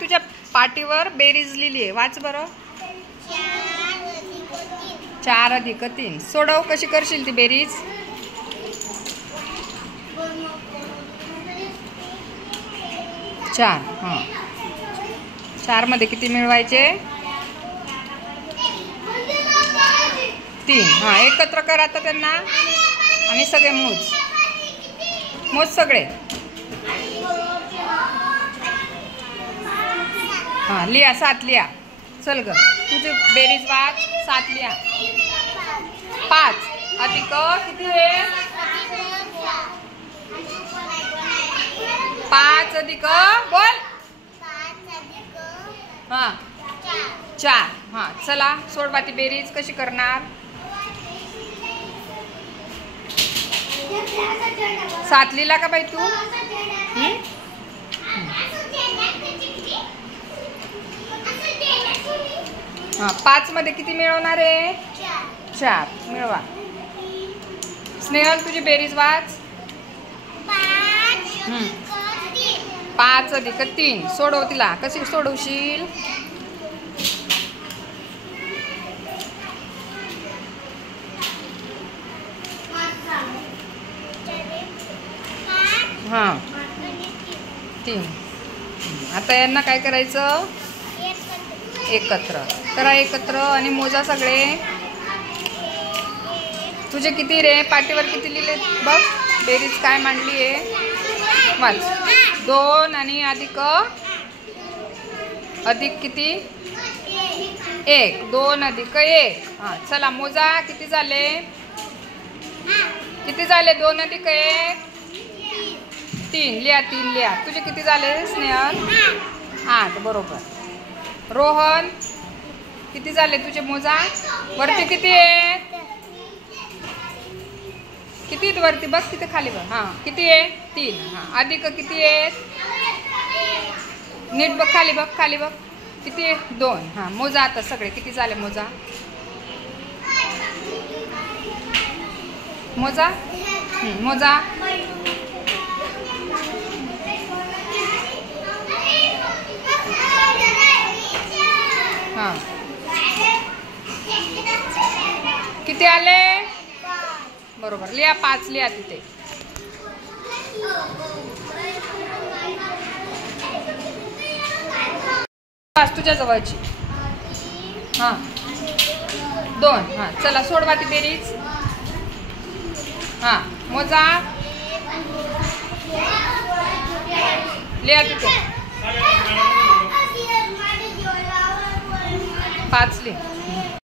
तुझ्या पाटीवर बेरीज लिहिली आहे, वाच बरं. 4 अधिक 3. सोडव, कशी करशील ती बेरीज. 4. हां, 4 मध्ये किती मिळवायचे. 3. हां, एकत्र कर आता त्यांना आणि सगळे मोज सगळे. हां, लिहा 7 लिहा. चल ग, तुझी बेरीज वाच. 7 लिहा. 5 अधिक किती आहे. 5 अधिक बोल. हां 4. हां, चला सोडवा ती बेरीज. कशी करणार. 7 लिहिला का बाई तू. हां, 5 मध्ये किती मिळवणार आहे. 4 मिळवा. स्नेहल, तुझी बेरीज वाच. 5 अधिक 3. सोडव तिला. कशी सोडवशील. हां 3. आता यांना काय करायचं. एकत्र करा. एकत्र आणि मोजा सगळे. तुझे किती रे. पाटीवर किती लिहिले बघ. बेरीज काय मांडली आहे वाच. 2 आणि अधिक किती. 1. 2 अधिक 1. हां, चला मोजा. किती झाले. 2 अधिक 1. 3 लिहा. 3 लिहा. तुझे किती झाले स्नेहल. 8 बरोबर. रोहन, किती झाले तुझे मोजा. वरती किती आहेत. किती आहेत वरती बघ. किती खाली बघ. हां, किती आहे. 3. हां, अधिक किती आहेत. नीट बघ. खाली बघ. खाली बघ. किती आहे. 2. हां, मोजा आता सगळे. किती झाले मोजा. मोजा. मोजा. हां, किती आले. बरोबर. लिहा 5 लिहा तिथे. तुझ्या जवळची. हां 2. हां, चला सोडवा ती बेरीज. हां, मोजा. लिहा तिथे. 5 लिहा.